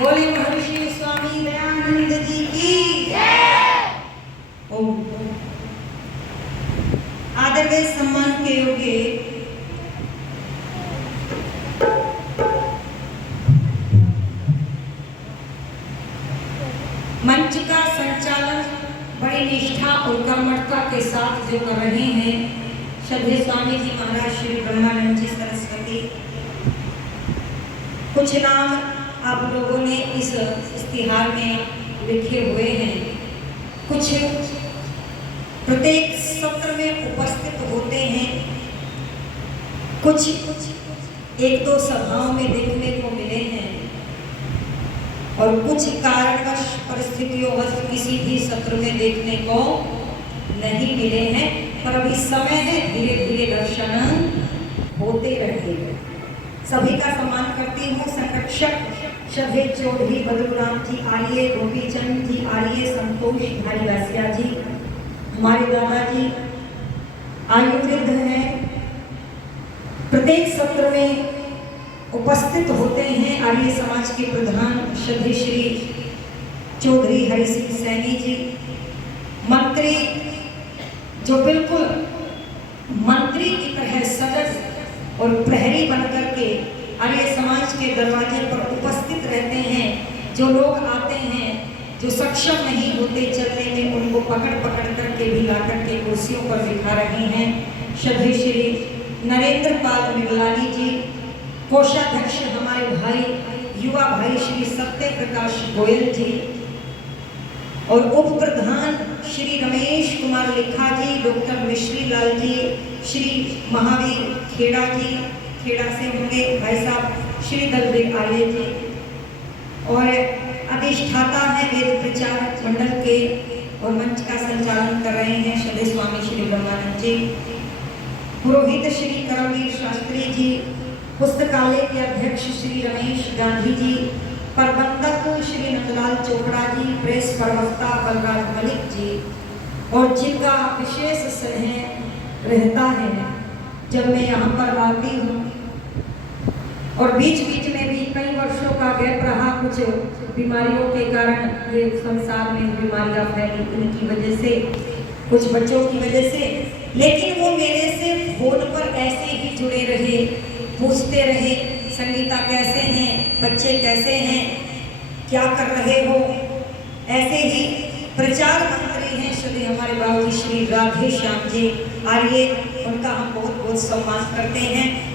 बोले महर्षि स्वामी दयानंद जी की जय। ओम। आदर व सम्मान के योग्य मंच का संचालन बड़ी निष्ठा और कर्मठता के साथ जो कर रहे हैं श्रद्धेय स्वामी जी महाराज श्री ब्रह्मानंद जी सरस्वती। कुछ नाम आप लोगों ने इस इश्तिहार में लिखे हुए हैं। कुछ प्रत्येक सत्र में उपस्थित होते हैं, कुछ एक दो सभाओं में देखने को मिले हैं और कुछ कारणवश परिस्थितियोंवश किसी भी सत्र में देखने को नहीं मिले हैं। पर अभी समय है, धीरे धीरे दर्शन होते रहेंगे। सभी का सम्मान करती हूँ। संरक्षक श्रद्धेय चौधरी बद्रूराम जी आर्य, गोपीचंद जी आर्य, संतोष भाई वैश्या जी, हमारे दादाजी आयुर्वेद हैं, प्रत्येक सत्र में उपस्थित होते हैं। आर्य समाज के प्रधान श्रद्धेय श्री चौधरी हरि सिंह सैनी जी, मंत्री जो बिल्कुल मंत्री की तरह सजग और प्रहरी बनकर के आर्य समाज के दरवाजे पर उपस्थित रहते हैं। जो लोग आते हैं, जो सक्षम नहीं होते चलने में, उनको पकड़ पकड़ करके भी ला करके कुर्सियों पर बिठा रहे हैं। श्रद्धेय श्री नरेंद्र पाल मिगलानी जी, कोषाध्यक्ष हमारे भाई युवा भाई श्री सत्य प्रकाश गोयल जी और उप प्रधान श्री रमेश कुमार लिखा जी, डॉक्टर मिश्री लाल जी, श्री महावीर खेड़ा जी, खेड़ा से होंगे भाई साहब श्री दलवीर आर्य जी, और अधिष्ठाता है वेद प्रचार मंडल के और मंच का संचालन कर रहे हैं श्रद्धेय स्वामी श्री ब्रह्मानंद जी, पुरोहित श्री करमवीर शास्त्री जी, पुस्तकालय के अध्यक्ष श्री रमेश गांधी जी, प्रबंधक श्री नंदलाल चोपड़ा जी, प्रेस प्रवक्ता बलराज मलिक जी, और जिनका विशेष स्नेह रहता है जब मैं यहाँ पर आती हूँ। और बीच बीच में भी कई वर्षों का गैप रहा, कुछ बीमारियों के कारण ये संसार में बीमारियाँ फैली इनकी वजह से, कुछ बच्चों की वजह से, लेकिन वो मेरे से फोन पर ऐसे ही जुड़े रहे, पूछते रहे संगीता कैसे हैं, बच्चे कैसे हैं, क्या कर रहे हो। ऐसे ही प्रचार मंत्री हैं श्री हमारे बाबूजी श्री राधे श्याम जी आर्य, उनका हम बहुत बहुत सम्मान करते हैं।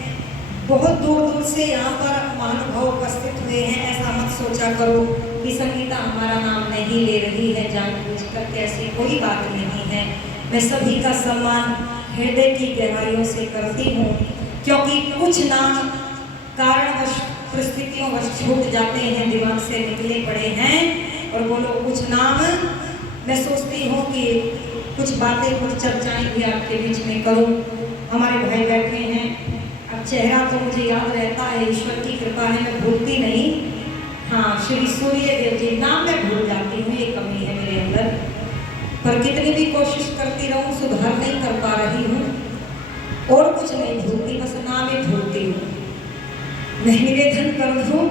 बहुत दूर दूर से यहाँ पर महानुभाव उपस्थित हुए हैं। ऐसा मत सोचा करो कि संगीता हमारा नाम नहीं ले रही है जानबूझ कर, ऐसी कोई बात नहीं है। मैं सभी का सम्मान हृदय की गहराइयों से करती हूँ, क्योंकि कुछ नाम कारणवश परिस्थितियों छूट जाते हैं, दिमाग से निकले पड़े हैं। और वो लोग कुछ नाम मैं सोचती हूँ कि कुछ बातें कुछ चर्चाएं भी आपके बीच में करूँ। हमारे भाई बैठे हैं, अब चेहरा तो मुझे याद रहता है, ईश्वर की कृपा है, मैं भूलती नहीं। हाँ, श्री सूर्यदेव जी, नाम मैं भूल जाती हूँ, ये कमी है मेरे अंदर, पर कितनी भी कोशिश करती रहूँ सुधार नहीं कर पा रही हूँ। और कुछ नहीं भूलती, बस नाम ही भूलती हूँ। मैं निवेदन कर दूँ,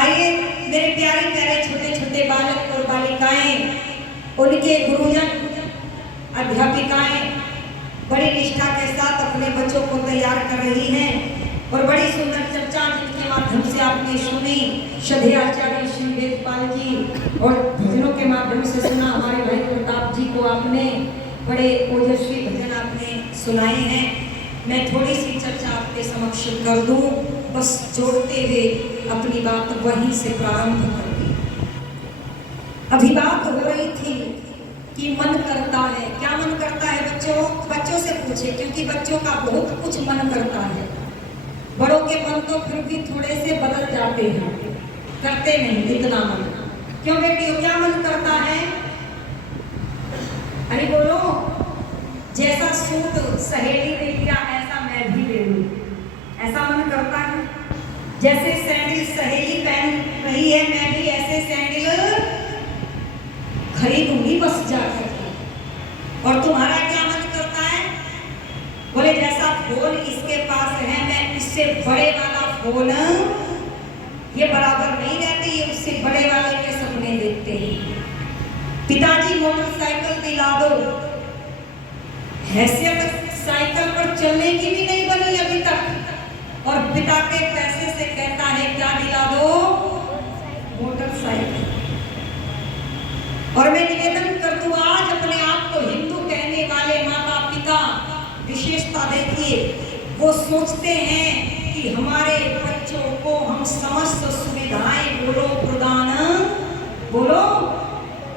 आइए मेरे प्यारे प्यारे छोटे छोटे बालक और बालिकाएं, उनके गुरुजन अध्यापिकाएं बड़ी निष्ठा के साथ अपने बच्चों को तैयार कर रही हैं। और बड़ी सुंदर चर्चा जिनके माध्यम से आपने सुनी, श्रद्धेय आचार्य श्री वेदपाल जी, और भजनों के माध्यम से सुना हमारे भाई प्रताप जी को आपने, बड़े ओजस्वी भजन आपने सुनाए हैं। मैं थोड़ी सी चर्चा आपके समक्ष कर दूं, बस जोड़ते हुए अपनी बात वहीं से प्रारंभ कर दी। अभी बात हो रही थी कि मन करता है, क्या मन करता है बच्चों? बच्चों से पूछे, क्योंकि बच्चों का बहुत कुछ मन करता है। बड़ों के मन तो फिर भी थोड़े से बदल जाते हैं, करते नहीं इतना मन। क्यों बेटियों, क्या मन करता है? अरे बोलो, जैसा सूट सहेली ने लिया ऐसा मैं भी ले लूं, ऐसा मन करता है। जैसे सैंडल सहेली पहन रही है, मैं भी ऐसे सैंडल खरीदूंगी बस जाकर। और तुम्हारा क्या मन करता है? बोले जैसा फोन इसके पास है, मैं इससे बड़े वाला फोन, ये बराबर नहीं रहती, ये से बड़े वाले के सपने देखते हैं। पिताजी मोटरसाइकिल दिला दो, हैसियत साइकिल पर चलने की भी नहीं बनी अभी तक, और पिता के पैसे से कहता है क्या दिला दो, मोटरसाइकिल। और मैं निवेदन कर दूं, आज अपने आप को हिंदू कहने वाले माता पिता विशेषता देखिए, वो सोचते हैं कि हमारे बच्चों को हम समस्त सुविधाएं प्रदान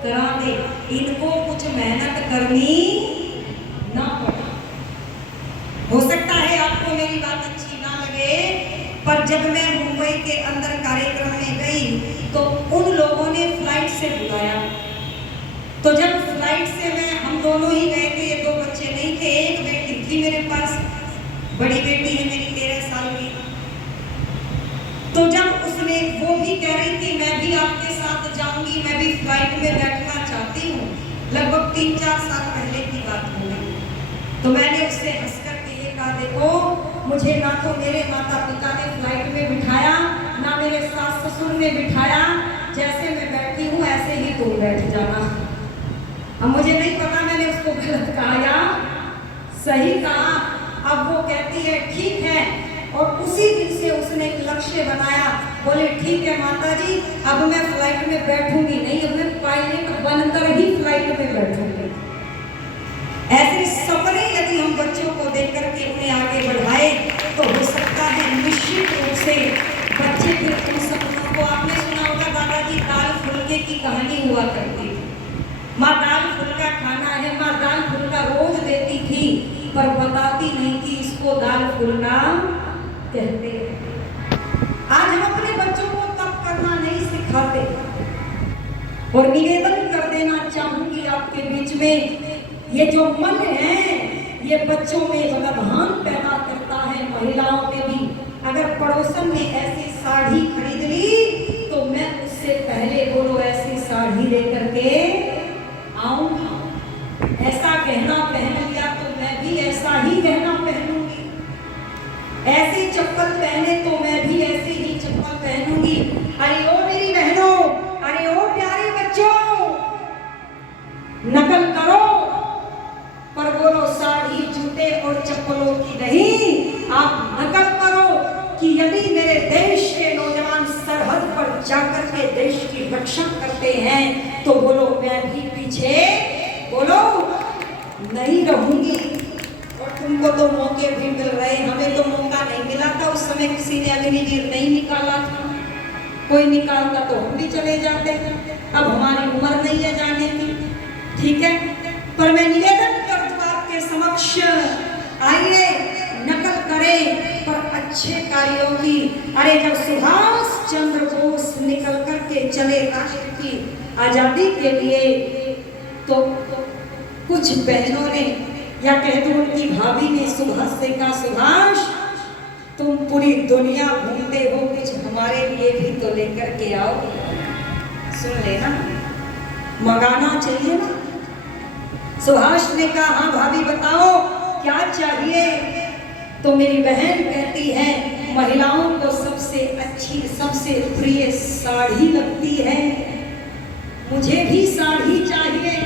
करा दे, इनको कुछ मेहनत करनी ना पड़े। हो सकता है आपको मेरी बात अच्छी ना लगे, पर जब मैं मुंबई के अंदर कार्यक्रम में गई तो उन लोगों ने फ्लाइट से बुलाया। तो जब फ्लाइट से हम दोनों ही गए थे, ये 2 बच्चे नहीं थे, एक बेटी थी मेरे पास, बड़ी बेटी है मेरी 13 साल की। तो जब उसने, वो भी कह रही थी मैं भी आपके साथ जाऊंगी, मैं भी फ्लाइट में बैठना चाहती हूँ, लगभग 3-4 साल पहले की बात हो गई। तो मैंने उससे हंस करके ये कहा, देखो मुझे ना तो मेरे माता पिता ने फ्लाइट में बिठाया, ना मेरे सास ससुर ने बिठाया, जैसे मैं बैठी हूँ ऐसे ही तुम बैठ जाना। अब मुझे नहीं पता मैंने उसको गलत कहा या सही कहा। अब वो कहती है ठीक है, और उसी दिन से उसने एक लक्ष्य बनाया, बोले ठीक है माता जी, अब मैं फ्लाइट में बैठूंगी नहीं, अब मैं पायलट बनकर ही फ्लाइट में बैठूंगी। ऐसे सपने यदि हम बच्चों को देख करके उन्हें आगे बढ़ाए तो हो सकता है निश्चित रूप से बच्चे फिर उन सपनों को, आपने सुना होगा दादाजी दाल फुल्के की कहानी हुआ करती थी। माँ दाल फुल्का खाना है, माँ दाल फुल्का रोज देती थी, पर बताती नहीं थी इसको दाल फुल्का कहते हैं। आज हम अपने बच्चों को तप करना नहीं सिखाते, और निवेदन कर देना चाहूंगी आपके बीच में, ये जो मन है ये बच्चों में व्यवधान पैदा करता है, महिलाओं में भी। अगर पड़ोसन ने ऐसी साड़ी खरीद ली तो मैं उससे पहले बोलो ऐसी साड़ी लेकर के आऊंगा, ऐसा गहना पहन लिया तो मैं भी ऐसा ही गहना पहनूंगी, ऐसी चप्पल पहने तो मैं भी ऐसी ही चप्पल पहनूंगी। अरे ओ मेरी बहनों, अरे ओ प्यारे बच्चों, नकल करो पर बोलो साड़ी जूते और चप्पलों की नहीं। आप नकल करो कि यदि मेरे देश के नौजवान सरहद पर जाकर के देश की रक्षा करते हैं तो बोलो मैं भी पीछे बोलो नहीं रहूंगी। और तुमको तो मौके भी मिल रहे, हमें तो मौका नहीं मिला था उस समय, किसी ने अग्निवीर नहीं निकाला था, कोई निकालता तो हम भी चले जाते। अब हमारी उम्र नहीं है जाने की, ठीक है। पर मैं निवेदन कर दूं आपके समक्ष, आइए नकल करें पर अच्छे कार्यों की। अरे जब सुभाष चंद्र बोस निकल करके चले राष्ट्र की आजादी के लिए तो कुछ बहनों ने या कह दो उनकी भाभी ने सुभाष से कहा, सुभाष तुम पूरी दुनिया घूमते हो, कुछ हमारे लिए भी तो लेकर के आओ। सुन लेना, मंगाना चाहिए ना। सुभाष ने कहा हाँ भाभी बताओ क्या चाहिए। तो मेरी बहन कहती है महिलाओं को सबसे अच्छी सबसे प्रिय साड़ी लगती है, मुझे भी साड़ी चाहिए,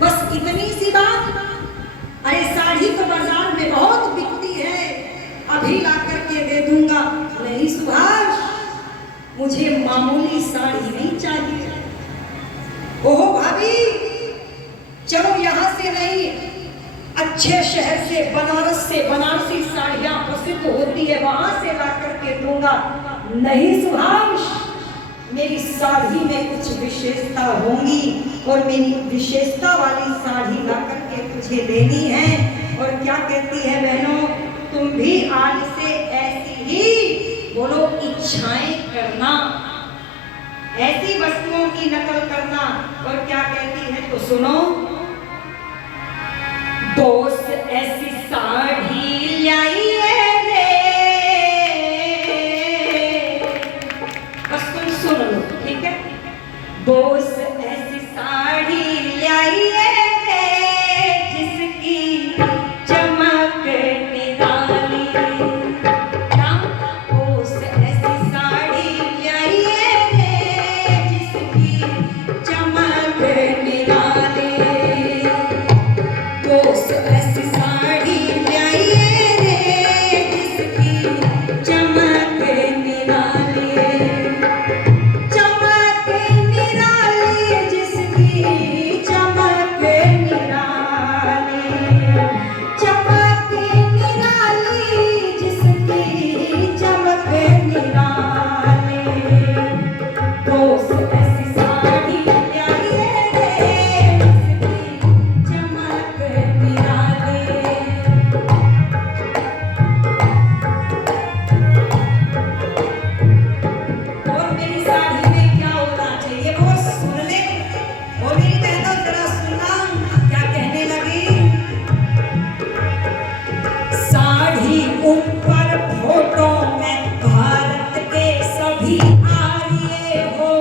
बस इतनी सी बात। अरे साड़ी तो बाजार में बहुत बिकती है, अभी ला करके दे दूंगा। नहीं सुभाष, मुझे मामूली साड़ी नहीं चाहिए। ओहो भाभी चलो यहाँ से नहीं, अच्छे शहर से बनारस से बनारसी साड़ियाँ प्रसिद्ध होती है, वहां से ला करके दूंगा। नहीं सुभाष, मेरी साड़ी में कुछ विशेषता होंगी और मेरी विशेषता वाली साड़ी ला करके तुझे देनी है। और क्या कहती है बहनों, तुम भी आज से ऐसी ही बोलो इच्छाएं करना, ऐसी वस्तुओं की नकल करना। और क्या कहती है तो सुनो, दोस्त ऐसी साड़ी लाइए रे, बस तुम सुन लो ठीक है। दोस्त ऐसी साड़ी लाइए रे जिसकी चमक निराली, दोस्त ऐसी साड़ी लाइए रे चमक निराली जिसकी चमक निराली, चमक निराली जिसकी चमक निराली, तो ऐसी साड़ी प्यारी है जिसकी चमक निराली। और मेरी साड़ी में क्या होना चाहिए वो सुन ले। और मेरी बहनों जरा सुनना क्या कहने लगी। साड़ी ऊपर फोटो में भारत के सभी आर्य हो,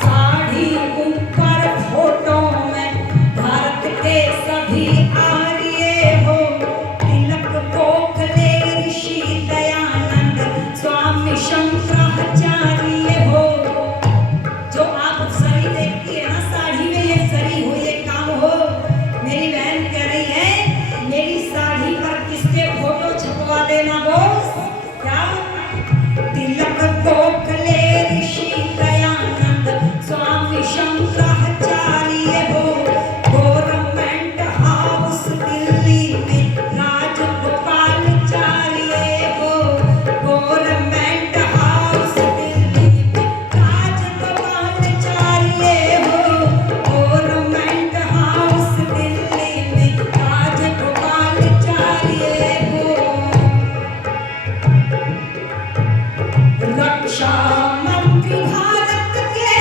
साड़ी ऊपर फोटो में भारत के सभी आर्य हो, तिलक गोखले ऋषि दयानंद स्वामी शंकराचार्य हो। जो आप सरी देखती है ना साड़ी में, ये सरी हो ये काम हो। मेरी बहन कह रही है मेरी साड़ी पर किसके फोटो छपवा देना बोस। क्या तिलक गोखले ऋषि दयानंद स्वामी शंकराचार्य हो, गवर्नमेंट हाउस दिल्ली में राजगोपालाचार्य हो, गवर्नमेंट हाउस दिल्ली में राजगोपालाचार्य हो, गवर्नमेंट हाउस दिल्ली में राजगोपालाचार्य हो। रक्षा मंत्री भारत के,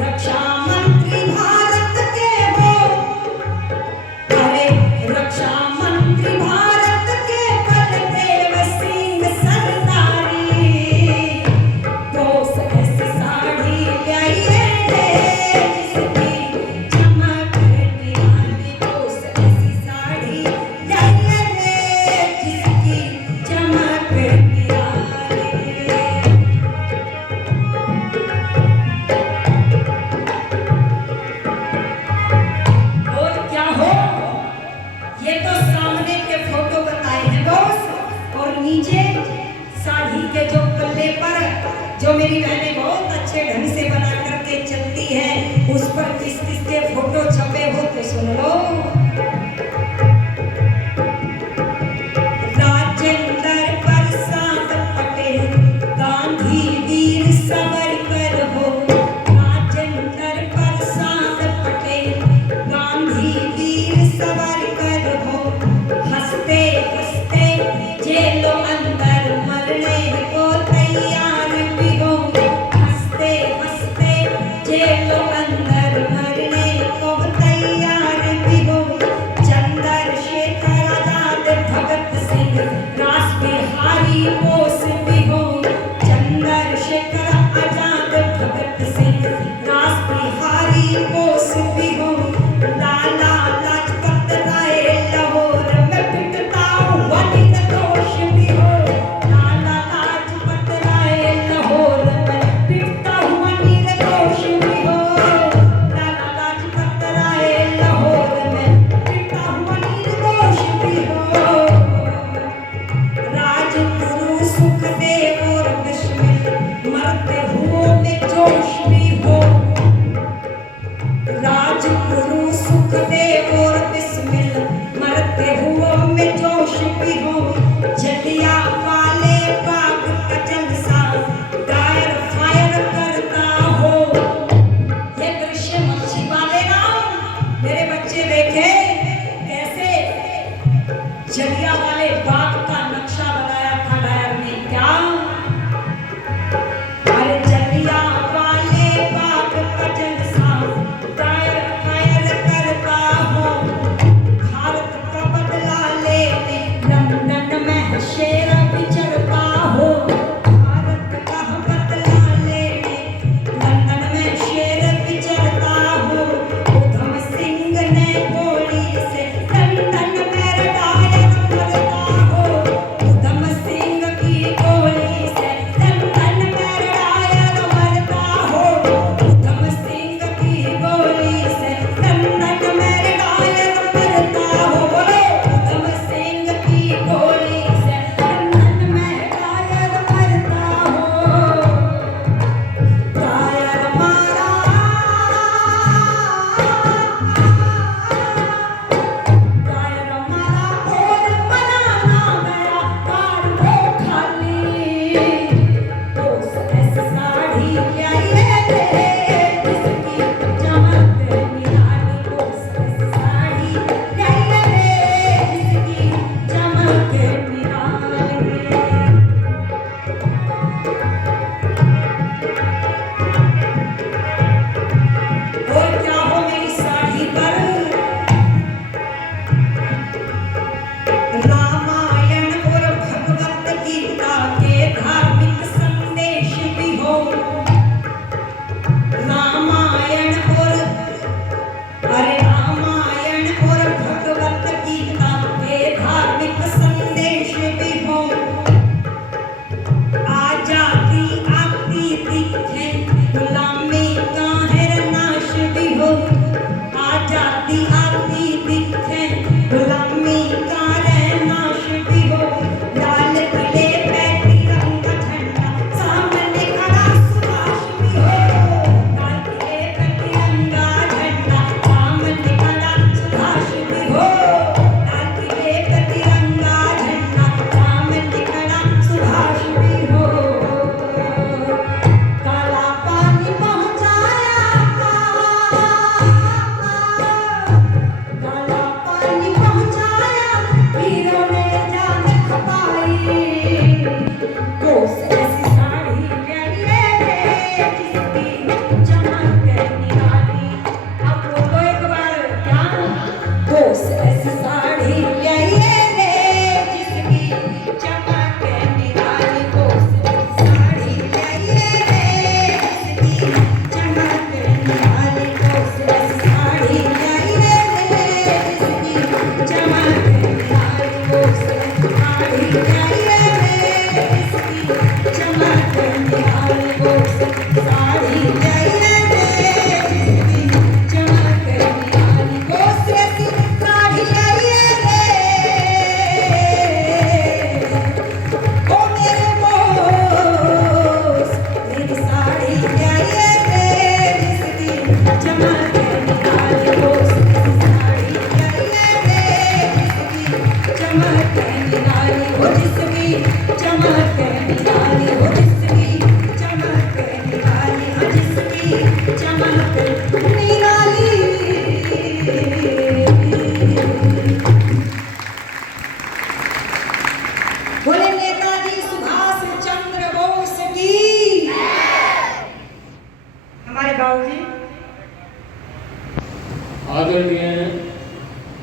रक्षा मंत्री भारत के हो, अरे रक्षा मंत्री भारत के बलदेव सिंह सरदारी, बोस ऐसी साड़ी लाइए जिसकी चमक निराली, बोस ऐसी साड़ी लाइए जिसकी चमक निराली। और क्या हो, ये तो सामने के फोटो बताए हैं बॉस। और नीचे साड़ी के जो पल्ले पर जो मेरी बहनें बहुत अच्छे ढंग से बना करके चलती है, उस पर किस किस के फोटो छपे हो तो सुन लो। राजेंद्र प्रसाद पटेल गांधी वीर सावरकर हो, राजेंद्र प्रसाद पटेल गांधी वीर सावरकर हो, हंसते हंसते जेलों अंदर मरने को तैयार भी हो, हंसते हंसते जेलों अंदर मरने को तैयार भी हो।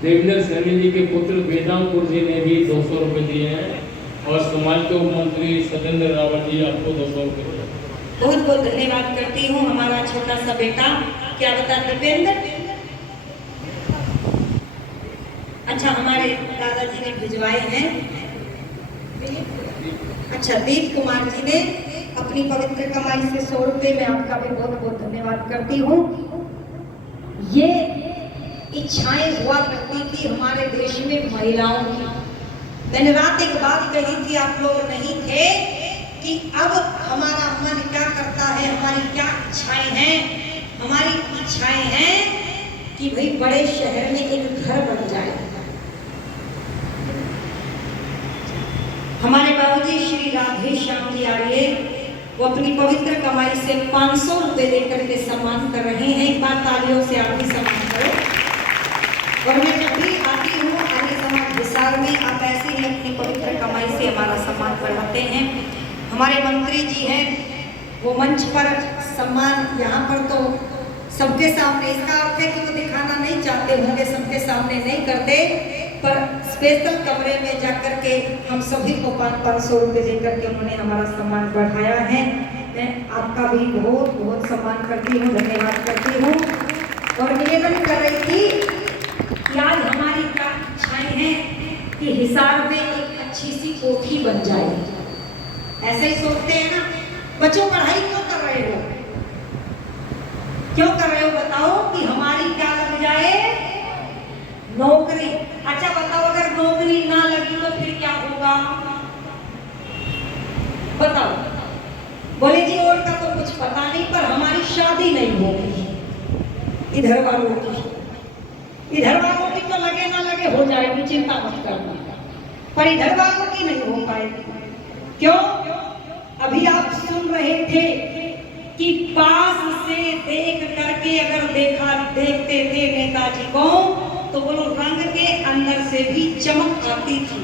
देवेंद्र सैनी जी के पुत्र वेदांकुर जी ने भी 200 रुपये दिए हैं और समाज के उप मंत्री सत्येंद्र रावत जी आपको 200 रुपये दिए। बहुत बहुत धन्यवाद करती हूँ। हमारा छोटा सा बेटा क्या बता दीपेंद्र, अच्छा हमारे दादाजी ने भिजवाए हैं। अच्छा दीप कुमार जी ने अपनी पवित्र कमाई से 100 रुपये में आपका भी बहुत बहुत धन्यवाद करती हूँ। ये इच्छाएं हुआ करती थी हमारे देश में महिलाओं की। मैंने रात एक बात कही थी, आप लोग नहीं थे, कि अब हमारा मन क्या करता है, हमारी क्या इच्छाएं हैं। हमारी इच्छाएं हैं कि भाई बड़े शहर में एक घर बन जाए। हमारे बाबूजी श्री राधे श्याम जी आर्य वो अपनी पवित्र कमाई से 500 रुपए देकर के सम्मान कर रहे हैं। एक बार तालियों से आप भी सम्मान करो। और मैं जब भी आती हूँ आर्य समाज हिसार में, आप ऐसे ही अपनी पवित्र कमाई से हमारा सम्मान बढ़ाते हैं। हमारे मंत्री जी हैं, वो मंच पर सम्मान यहाँ पर तो सबके सामने, इसका अर्थ है कि वो दिखाना नहीं चाहते होंगे, सबके सामने नहीं करते, पर स्पेशल कमरे में जाकर के हम सभी को 500 रुपये देकर के उन्होंने हमारा सम्मान बढ़ाया है। मैं आपका भी बहुत बहुत सम्मान करती हूँ, धन्यवाद करती हूँ। और निवेदन कर रही थी कि आज हमारी क्या इच्छाएं हैं कि हिसार में एक अच्छी सी कोठी बन जाए। ऐसे ही सोचते हैं ना, बच्चों पढ़ाई क्यों कर रहे हो, क्यों कर रहे हो बताओ, कि हमारी क्या लग जाए, नौकरी। अच्छा बताओ अगर नौकरी ना लगी तो फिर क्या होगा, बताओ। बोले जी और का तो कुछ पता नहीं, पर हमारी शादी नहीं होगी। इधर वालों की तो लगे ना लगे हो जाएगी, चिंता मत करना, पर इधर वालों की नहीं हो पाएगी। क्यों? अभी आप सुन रहे थे कि पास से देख करके अगर देखते थे नेताजी को, तो वो रंग के अंदर से भी चमक आती थी।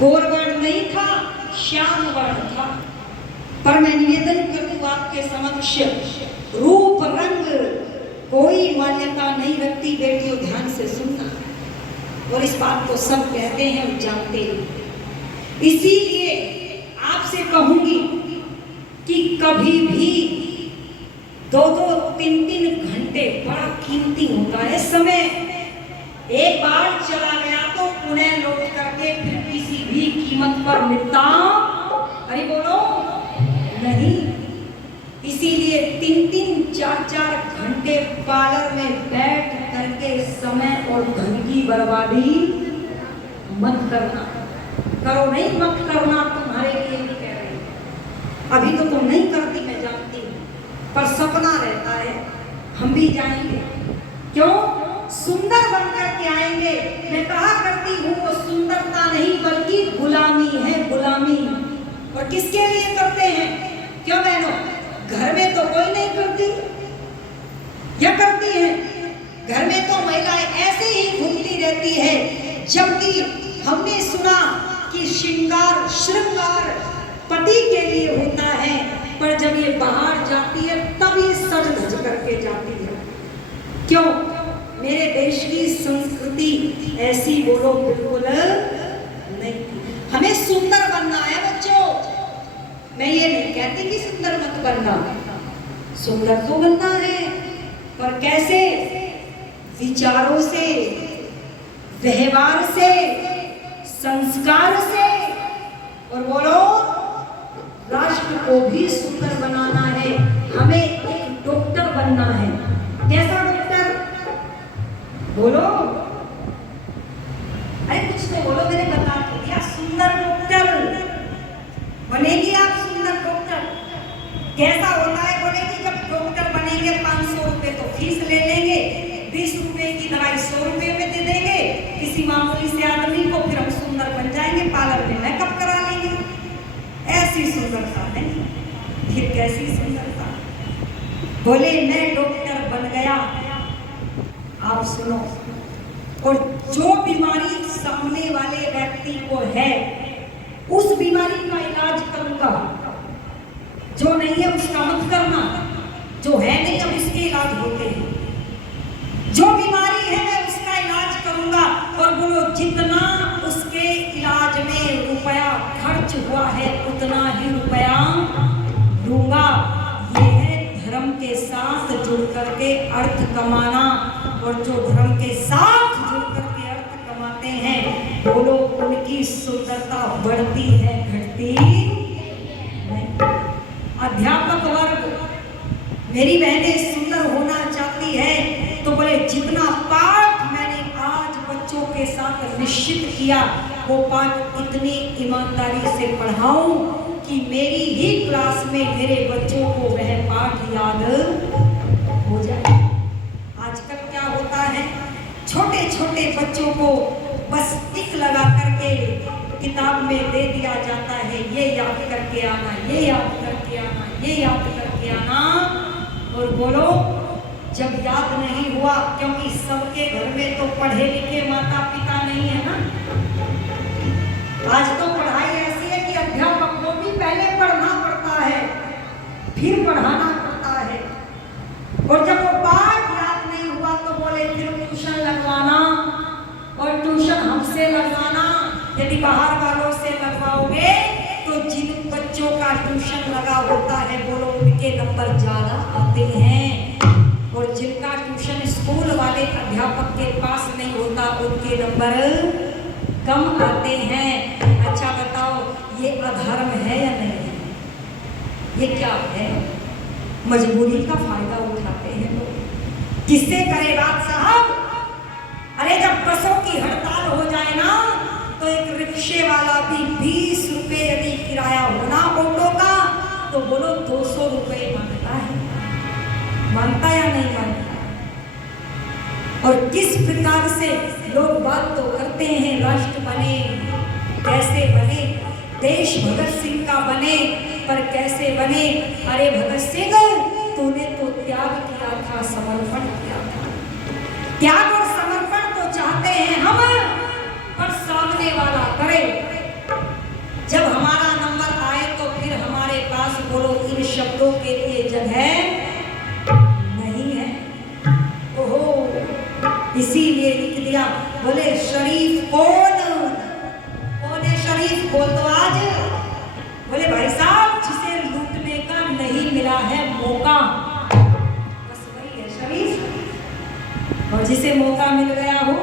गोरवर्ण नहीं था, श्याम वर्ण था। पर मैं निवेदन करूं आपके समक्ष, रूप रंग कोई मान्यता नहीं रखती। बेटियों ध्यान से सुनना, और इस बात को सब कहते हैं और जानते हैं। इसीलिए आपसे कहूंगी कि कभी भी 2-2, 3-3 घंटे बड़ा कीमती होता है समय। एक बार चला गया तो पुनः लौट करके फिर किसी भी कीमत पर मिलता अरे बोलो नहीं। इसीलिए 3-3, 4-4 घंटे पार्लर में बैठ करके समय और धन की बर्बादी मत करना। करो नहीं, मत करना, तुम्हारे लिए भी कह रही हूं। अभी तो तुम नहीं करती, मैं जानती हूँ, पर सपना रहता है हम भी जाएंगे। क्यों? सुंदर बनकर के आएंगे। मैं कहा करती हूँ वो सुंदरता नहीं बल्कि गुलामी है, गुलामी। और किसके लिए करते हैं? क्यों बहनों? घर में तो कोई नहीं करती, या करती है? घर में तो महिलाएं ऐसे ही घूमती रहती है, जबकि हमने सुना कि श्रृंगार पति के लिए होता है, पर जब ये बाहर जाती है तब ये सज धज करके जाती है। क्यों? मेरे देश की संस्कृति ऐसी बोलो बिल्कुल नहीं। हमें सुंदर बनना है बच्चों। मैं ये नहीं कहती कि सुंदर मत बनना, सुंदर तो बनना है, पर कैसे? विचारों से, व्यवहार से, संस्कार से, और बोलो राष्ट्र को भी सुंदर बनाना है। हमें एक डॉक्टर बनना है। कैसा डॉक्टर? बोलो, अरे कुछ तो बोलो, मैंने बता तो दिया। सुंदर डॉक्टर बनेगी आप, सुंदर डॉक्टर। कैसा होता है? बोलेगी जब डॉक्टर बनेंगे 500 रुपए तो फीस ले लेंगे, 20 रुपए की दवाई 100 रुपए में दे देंगे किसी मामूली से आदमी को, फिर हम सुंदर बन जाएंगे, पार्लर में मेकअप करा लेंगे। ऐसी सुंदरता नहीं, फिर कैसी सुंदरता? बोले मैं डॉक्टर बन गया। आप सुनो, और जो बीमारी सामने वाले व्यक्ति को है उस बीमारी का इलाज करूंगा। जो नहीं है उसका मत करना, जो है नहीं अब इसके इलाज होते हैं। जो बीमारी है मैं उसका में रुपया खर्च हुआ है उतना ही रुपया दूंगा। ये है धर्म के साथ जुड़ करके अर्थ कमाना। और जो धर्म के साथ जुड़ करके अर्थ कमाते हैं बोलो उनकी सुंदरता बढ़ती है घटती नहीं। अध्यापक वर्ग, मेरी बहनें सुंदर होना चाहती है तो बोले जितना पाठ मैंने आज बच्चों के साथ निश्चित किया वो पाठ इतनी ईमानदारी से पढ़ाऊं कि मेरी ही क्लास में मेरे बच्चों को वह पाठ याद हो जाए। आजकल क्या होता है, छोटे छोटे बच्चों को बस टिक लगा करके किताब में दे दिया जाता है, ये याद करके आना, ये याद करके आना, ये याद करके आना। और बोलो जब याद नहीं हुआ, क्योंकि सबके घर में तो पढ़े लिखे माता पिता नहीं है ना। आज तो पढ़ाई ऐसी है कि अध्यापक को भी पहले पढ़ना पड़ता है फिर पढ़ाना पड़ता है। और जब वो पाठ याद नहीं हुआ तो बोले फिर ट्यूशन लगवाना, और ट्यूशन हमसे लगवाना। यदि बाहर वालों से लगवाओगे तो जिन बच्चों का ट्यूशन लगा होता है बोलो उनके नंबर ज्यादा आते हैं, और जिनका ट्यूशन स्कूल वाले अध्यापक के पास नहीं होता उनके नंबर कम आते हैं। अच्छा बताओ ये अधर्म है या नहीं है? ये क्या है? मजबूरी का फायदा उठाते हैं लोग। किससे करे बात साहब? अरे जब बसों की हड़ताल हो जाए ना तो एक रिक्शे वाला भी 20 रुपए यदि किराया होना ऑटो का तो बोलो 200 रुपए मांगता है। मानता या नहीं मानता? और किस प्रकार से लोग बात तो करते हैं राष्ट्र बने, कैसे बने, देश भगत सिंह का बने, पर कैसे बने? अरे भगत सिंह तूने तो त्याग किया था, समर्पण किया था। त्याग और समर्पण तो चाहते हैं हम, पर सामने वाला करे। जब हमारा नंबर आए तो फिर हमारे पास बोलो इन शब्दों के लिए जगह नहीं है। ओहो, इसीलिए लिख दिया। बोले शरीफ कौन है? शरीफ बोल दो आज। बोले भाई साहब जिसे लूटने का नहीं मिला है मौका, बस वही है शरीफ। और जिसे मौका मिल गया हो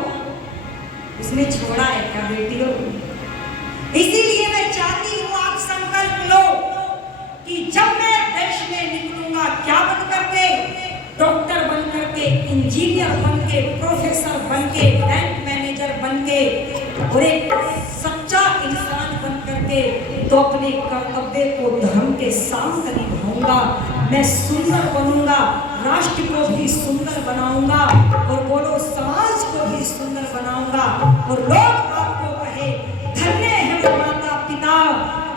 उसने छोड़ा है क्या बेटियों? इसीलिए मैं चाहती हूँ आप संकल्प लो कि जब मैं देश में निकलूंगा क्या बन करके, डॉक्टर बन करके, इंजीनियर बन के, प्रोफेसर बन के, बैंक मैनेजर बन के, और एक सच्चा इंसान बन करके तो अपने कर्तव्य को धर्म के साथ निभाऊंगा। मैं सुंदर बनूंगा, राष्ट्र को भी सुंदर बनाऊंगा, और बोलो समाज को भी सुंदर बनाऊंगा। और लोग आपको कहे धन्य है वो माता पिता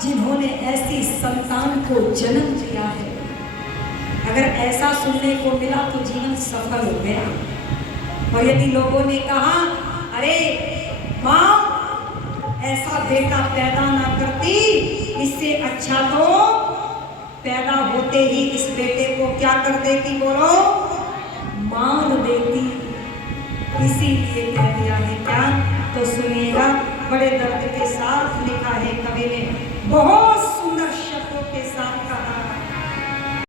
जिन्होंने ऐसी संतान को जन्म दिया है। अगर ऐसा सुनने को मिला तो जीवन सफल हो गया। और यदि लोगों ने कहा अरे माँ ऐसा बेटा पैदा ना करती, इससे अच्छा तो पैदा होते ही इस बेटे को क्या कर देती, बोलो मार देती। इसीलिए कह दिया है क्या? तो सुनिएगा, बड़े दर्द के साथ लिखा है कवि ने, बहुत